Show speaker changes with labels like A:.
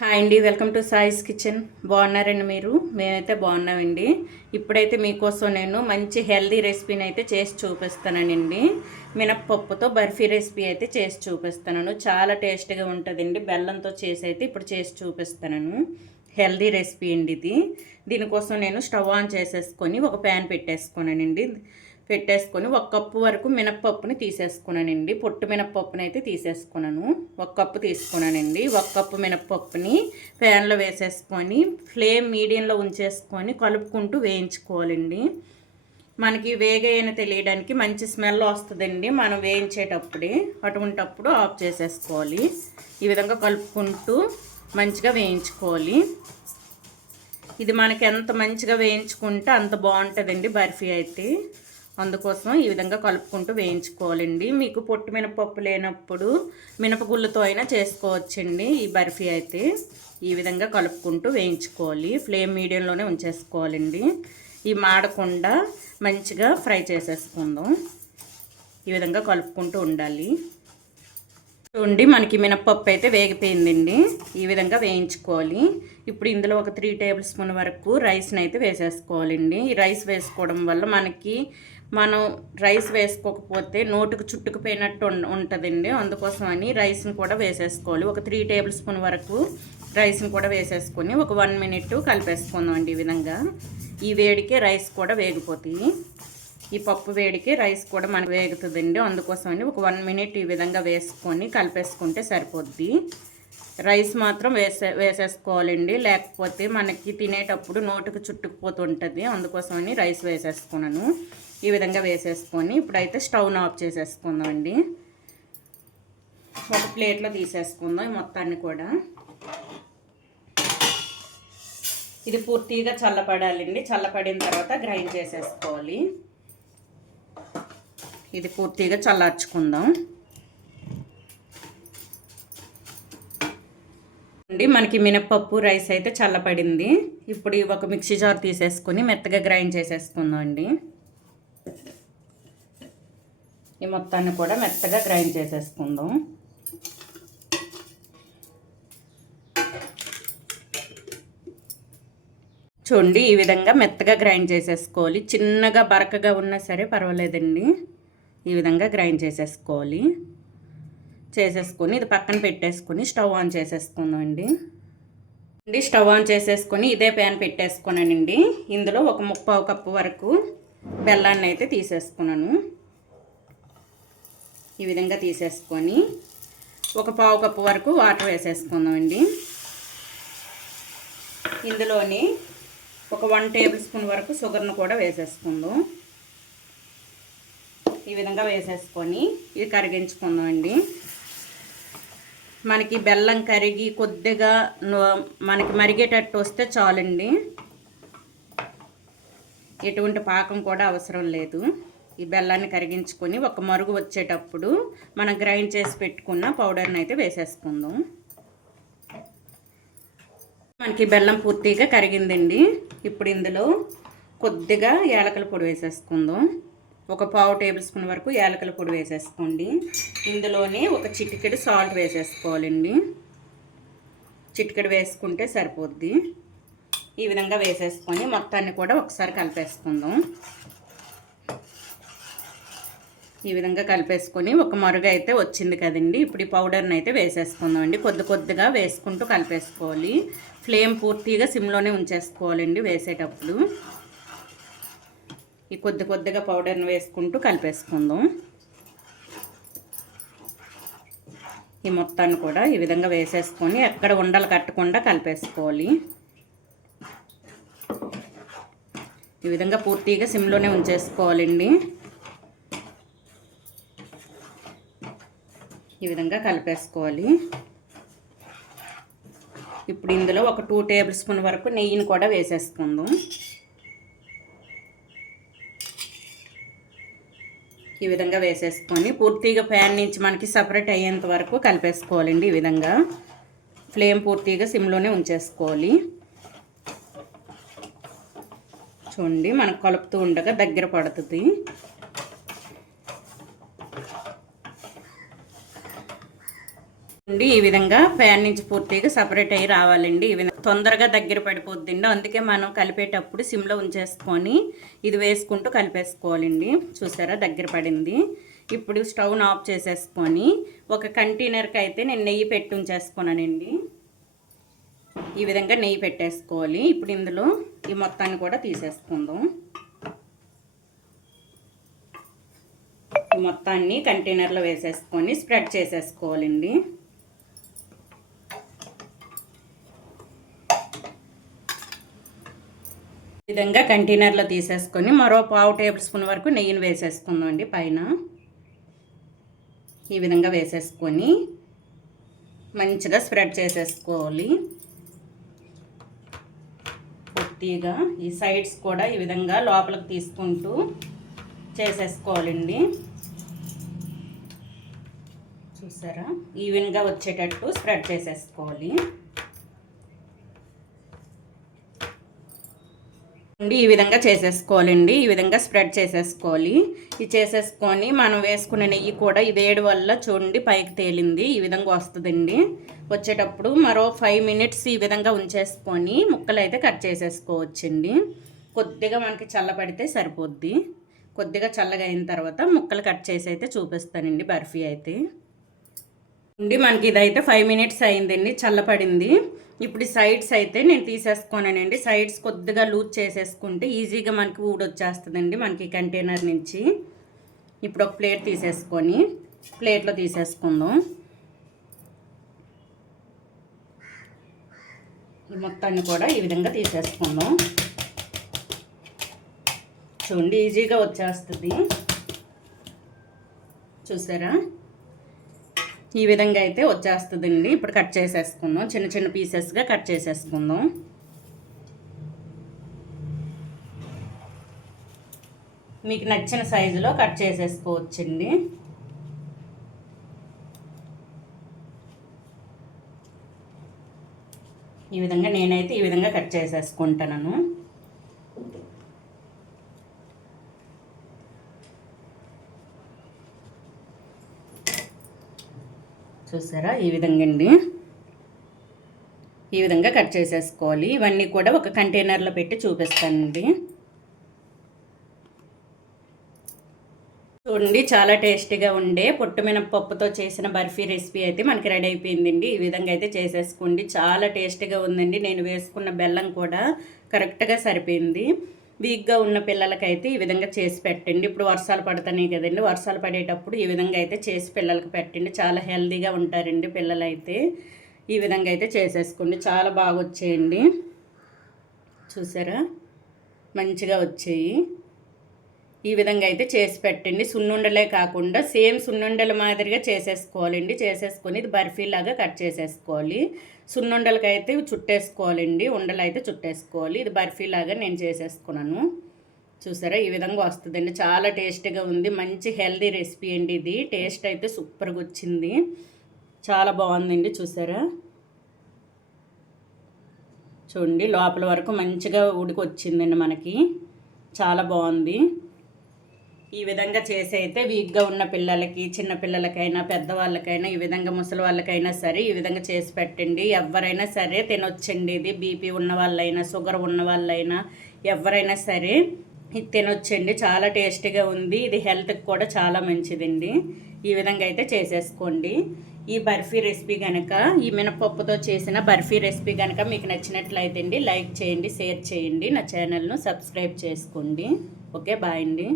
A: Hi అండి welcome to సాయిస్ kitchen బాగున్నారండి మీరు? మేమైతే బాగున్నామండి. ఇప్పుడైతే మీకోసం నేను మంచి హెల్దీ రెసిపీని అయితే చేసి చూపిస్తానండి. మినప్పప్పుతో బర్ఫీ రెసిపీ అయితే చేసి చూపిస్తాను చాలా టేస్ట్గా ఉంటుందండి. బెల్లంతో చేసి అయితే ఇప్పుడు చేసి చూపిస్తాను హెల్దీ రెసిపీ అండి ఇది. దీనికోసం నేను స్టవ్ ఆన్ చేసేసుకొని ఒక ప్యాన్ పెట్టేసుకున్నానండి పెట్టేసుకొని ఒక కప్పు వరకు మినప్పప్పుని తీసేసుకున్నానండి. పొట్టు మినప్పప్పుని అయితే తీసేసుకున్నాను. ఒక కప్పు తీసుకున్నానండి. ఒక కప్పు మినప్పప్పుని ఫ్యాన్లో వేసేసుకొని ఫ్లేమ్ మీడియంలో ఉంచేసుకొని కలుపుకుంటూ వేయించుకోవాలండి. మనకి వేగైన తెలియడానికి మంచి స్మెల్ వస్తుందండి మనం వేయించేటప్పుడే. అటువంటప్పుడు ఆఫ్ చేసేసుకోవాలి. ఈ విధంగా కలుపుకుంటూ మంచిగా వేయించుకోవాలి. ఇది మనకి ఎంత మంచిగా వేయించుకుంటే అంత బాగుంటుందండి బర్ఫీ అయితే. అందుకోసం ఈ విధంగా కలుపుకుంటూ వేయించుకోవాలండి. మీకు పొట్టు మినపప్పు లేనప్పుడు మినపగుళ్ళతో అయినా చేసుకోవచ్చండి. ఈ బర్ఫీ అయితే ఈ విధంగా కలుపుకుంటూ వేయించుకోవాలి. ఫ్లేమ్ మీడియంలోనే ఉంచేసుకోవాలండి. ఈ మాడకుండా మంచిగా ఫ్రై చేసేసుకుందాం. ఈ విధంగా కలుపుకుంటూ ఉండాలి. చూడండి మనకి మినప్పప్పు అయితే వేగిపోయిందండి. ఈ విధంగా వేయించుకోవాలి. ఇప్పుడు ఇందులో ఒక త్రీ టేబుల్ స్పూన్ వరకు రైస్ని అయితే వేసేసుకోవాలండి. ఈ రైస్ వేసుకోవడం వల్ల మనకి మనం రైస్ వేసుకోకపోతే నోటుకు చుట్టుకుపోయినట్టు ఉంటుందండి. అందుకోసం అని రైస్ని కూడా వేసేసుకోవాలి. ఒక త్రీ టేబుల్ స్పూన్ వరకు రైస్ని కూడా వేసేసుకొని ఒక వన్ మినిట్ కలిపేసుకుందామండి ఈ విధంగా. ఈ వేడికి రైస్ కూడా వేగిపోతాయి. ఈ పప్పు వేడికి రైస్ కూడా మనకు వేగుతుందండి. అందుకోసమని ఒక వన్ మినిట్ ఈ విధంగా వేసుకొని కలిపేసుకుంటే సరిపోద్ది. రైస్ మాత్రం వేసే వేసేసుకోవాలండి. లేకపోతే మనకి తినేటప్పుడు నోటుకు చుట్టుకుపోతుంటుంది. అందుకోసమని రైస్ వేసేసుకున్నాను. ఈ విధంగా వేసేసుకొని ఇప్పుడైతే స్టవ్ ఆఫ్ చేసేసుకుందాం అండి. ఒక ప్లేట్లో తీసేసుకుందాం ఈ మొత్తాన్ని కూడా. ఇది పూర్తిగా చల్లపడాలండి చల్లపడిన తర్వాత గ్రైండ్ చేసేసుకోవాలి. ఇది పూర్తిగా చల్లార్చుకుందాం. అండి మనకి మినప్పప్పు రైస్ అయితే చల్లపడింది ఇప్పుడు ఒక మిక్సీ జార్ తీసేసుకొని మెత్తగా గ్రైండ్ చేసేసుకుందాం అండి. ఈ మొత్తాన్ని కూడా మెత్తగా గ్రైండ్ చేసేసుకుందాం. చూడండి ఈ విధంగా మెత్తగా గ్రైండ్ చేసేసుకోవాలి. చిన్నగా బరకగా ఉన్నా సరే పర్వాలేదండి. ఈ విధంగా గ్రైండ్ చేసేసుకోవాలి. చేసేసుకొని ఇది పక్కన పెట్టేసుకొని స్టవ్ ఆన్ చేసేసుకుందామండి. అండి స్టవ్ ఆన్ చేసేసుకొని ఇదే ప్యాన్ పెట్టేసుకున్నానండి. ఇందులో ఒక ముప్పావు కప్పు వరకు బెల్లాన్ని అయితే తీసేసుకున్నాను. ఈ విధంగా తీసేసుకొని ఒక పావు కప్పు వరకు వాటర్ వేసేసుకుందామండి. ఇందులోని ఒక వన్ టేబుల్ స్పూన్ వరకు షుగర్ను కూడా వేసేసుకుందాం. ఈ విధంగా వేసేసుకొని ఇది కరిగించుకుందామండి. మనకి బెల్లం కరిగి కొద్దిగా మనకి మరిగేటట్టు వస్తే చాలండి. ఎటువంటి పాకం కూడా అవసరం లేదు. ఈ బెల్లాన్ని కరిగించుకొని ఒక మరుగు వచ్చేటప్పుడు మనం గ్రైండ్ చేసి పెట్టుకున్న పౌడర్ని అయితే వేసేసుకుందాం. మనకి బెల్లం పూర్తిగా కరిగిందండి. ఇప్పుడు ఇందులో కొద్దిగా యాలకల పొడి వేసేసుకుందాం. ఒక పావు టేబుల్ స్పూన్ వరకు యాలకల పొడి వేసేసుకోండి. ఇందులోనే ఒక చిటికెడు సాల్ట్ వేసేసుకోవాలండి. చిటికెడు వేసుకుంటే సరిపోద్ది. ఈ విధంగా వేసేసుకొని మొత్తాన్ని కూడా ఒకసారి కలిపేసుకుందాం. ఈ విధంగా కలిపేసుకొని ఒక మరుగ అయితే వచ్చింది కదండి. ఇప్పుడు ఈ పౌడర్ని అయితే వేసేసుకుందాం అండి కొద్ది కొద్దిగా వేసుకుంటూ కలిపేసుకోవాలి. ఫ్లేమ్ పూర్తిగా సిమ్లోనే ఉంచేసుకోవాలండి వేసేటప్పుడు. ఈ కొద్ది కొద్దిగా పౌడర్ని వేసుకుంటూ కలిపేసుకుందాం. ఈ మొత్తాన్ని కూడా ఈ విధంగా వేసేసుకొని ఎక్కడ ఉండలు కట్టకుండా కలిపేసుకోవాలి. ఈ విధంగా పూర్తిగా సిమ్లోనే ఉంచేసుకోవాలండి. ఈ విధంగా కలిపేసుకోవాలి. ఇప్పుడు ఇందులో ఒక టూ టేబుల్ స్పూన్ వరకు నెయ్యిని కూడా వేసేసుకుందాం. ఈ విధంగా వేసేసుకొని పూర్తిగా ఫ్యాన్ నుంచి మనకి సపరేట్ అయ్యేంత వరకు కలిపేసుకోవాలండి ఈ విధంగా. ఫ్లేమ్ పూర్తిగా సిమ్లోనే ఉంచేసుకోవాలి. చూడండి మనకు కలుపుతూ ఉండగా దగ్గర పడుతుంది. అండి ఈ విధంగా ప్యాన్ నుంచి పూర్తిగా సపరేట్ అయ్యి రావాలండి. ఈ విధంగా తొందరగా దగ్గర పడిపోద్దండి. అందుకే మనం కలిపేటప్పుడు సిమ్లో ఉంచేసుకొని ఇది వేసుకుంటూ కలిపేసుకోవాలండి. చూసారా? దగ్గర పడింది. ఇప్పుడు స్టవ్ను ఆఫ్ చేసేసుకొని ఒక కంటైనర్కి అయితే నేను నెయ్యి పెట్టి ఉంచేసుకున్నానండి. ఈ విధంగా నెయ్యి పెట్టేసుకోవాలి. ఇప్పుడు ఇందులో ఈ మొత్తాన్ని కూడా తీసేసుకుందాం. మొత్తాన్ని కంటైనర్లో వేసేసుకొని స్ప్రెడ్ చేసేసుకోవాలండి. విధంగా కంటైనర్లో తీసేసుకొని మరో పావు టేబుల్ స్పూన్ వరకు నెయ్యిని వేసేసుకుందాం అండి పైన. ఈ విధంగా వేసేసుకొని మంచిగా స్ప్రెడ్ చేసేసుకోవాలి. పూర్తిగా ఈ సైడ్స్ కూడా ఈ విధంగా లోపలికి తీసుకుంటూ చేసేసుకోవాలండి. చూసారా? ఈవెన్గా వచ్చేటట్టు స్ప్రెడ్ చేసేసుకోవాలి. ఈ విధంగా చేసేసుకోవాలండి. ఈ విధంగా స్ప్రెడ్ చేసేసుకోవాలి. ఇది చేసేసుకొని మనం వేసుకునే నెయ్యి కూడా ఈ వేడి వల్ల చూడండి పైకి తేలింది. ఈ విధంగా వస్తుందండి. వచ్చేటప్పుడు మరో ఫైవ్ మినిట్స్ ఈ విధంగా ఉంచేసుకొని ముక్కలు అయితే కట్ చేసేసుకోవచ్చండి. కొద్దిగా మనకి చల్లబడితే సరిపోద్ది. కొద్దిగా చల్లగా అయిన తర్వాత ముక్కలు కట్ చేసి అయితే చూపిస్తానండి బర్ఫీ అయితే. ఉండి మనకి ఇదైతే ఫైవ్ మినిట్స్ అయిందండి. చల్లపడింది ఇప్పుడు సైడ్స్ అయితే నేను తీసేసుకోనండి సైడ్స్ కొద్దిగా లూజ్ చేసేసుకుంటే ఈజీగా మనకి ఊడొచ్చేస్తుందండి మనకి కంటైనర్ నుంచి. ఇప్పుడు ఒక ప్లేట్ తీసేసుకొని ప్లేట్లో తీసేసుకుందాం. మొత్తాన్ని కూడా ఈ విధంగా తీసేసుకుందాం. చూడండి ఈజీగా వచ్చేస్తుంది. చూసారా? ఈ విధంగా అయితే వచ్చేస్తుందండి. ఇప్పుడు కట్ చేసేసుకుందాం. చిన్న చిన్న పీసెస్గా కట్ చేసేసుకుందాం. మీకు నచ్చిన సైజులో కట్ చేసేసుకోవచ్చండి. ఈ విధంగా నేనైతే ఈ విధంగా కట్ చేసేసుకుంటాను చూసారా? ఈ విధంగా అండి ఈ విధంగా కట్ చేసేసుకోవాలి. ఇవన్నీ కూడా ఒక కంటైనర్లో పెట్టి చూపిస్తానండి. చూడండి చాలా టేస్టీగా ఉండే పొట్టుమినపప్పుతో చేసిన బర్ఫీ రెసిపీ అయితే మనకి రెడీ అయిపోయిందండి. ఈ విధంగా అయితే చేసేసుకోండి. చాలా టేస్టీగా ఉందండి. నేను వేసుకున్న బెల్లం కూడా కరెక్ట్గా సరిపోయింది. వీక్గా ఉన్న పిల్లలకైతే ఈ విధంగా చేసి పెట్టండి. ఇప్పుడు వర్షాలు పడతానే కదండి. వర్షాలు పడేటప్పుడు ఈ విధంగా అయితే చేసి పిల్లలకి పెట్టండి. చాలా హెల్తీగా ఉంటారండి పిల్లలైతే. ఈ విధంగా అయితే చేసేసుకోండి. చాలా బాగా వచ్చేయండి చూసారా? మంచిగా వచ్చాయి. ఈ విధంగా అయితే చేసి పెట్టండి. సున్నుండలే కాకుండా సేమ్ సున్నుండల మాదిరిగా చేసేసుకోవాలండి. చేసేసుకొని ఇది బర్ఫీలాగా కట్ చేసేసుకోవాలి. సున్నుండలకైతే చుట్టేసుకోవాలండి. ఉండలు అయితే చుట్టేసుకోవాలి. ఇది బర్ఫీలాగా నేను చేసేసుకున్నాను. చూసారా? ఈ విధంగా వస్తుందండి. చాలా టేస్టీగా ఉంది. మంచి హెల్దీ రెసిపీ అండి ఇది. టేస్ట్ అయితే సూపర్గా వచ్చింది. చాలా బాగుందండి. చూసారా? చూడండి. లోపల వరకు మంచిగా ఉడికి వచ్చిందండి మనకి. చాలా బాగుంది. ఈ విధంగా చేసి అయితే వీక్గా ఉన్న పిల్లలకి చిన్న పిల్లలకైనా పెద్దవాళ్ళకైనా ఈ విధంగా ముసలి వాళ్ళకైనా సరే ఈ విధంగా చేసి పెట్టండి. ఎవరైనా సరే తినొచ్చండి ఇది. బీపీ ఉన్న వాళ్ళైనా షుగర్ ఉన్న వాళ్ళైనా ఎవరైనా సరే ఇది తినొచ్చండి. చాలా టేస్టీగా ఉంది. ఇది హెల్త్కి కూడా చాలా మంచిదండి. ఈ విధంగా అయితే చేసేసుకోండి. ఈ బర్ఫీ రెసిపీ కనుక ఈ మినపప్పుతో చేసిన బర్ఫీ రెసిపీ కనుక మీకు నచ్చినట్లయితే అండి లైక్ చేయండి షేర్ చేయండి. నా ఛానల్ను సబ్స్క్రైబ్ చేసుకోండి. ఓకే బాయ్ అండి.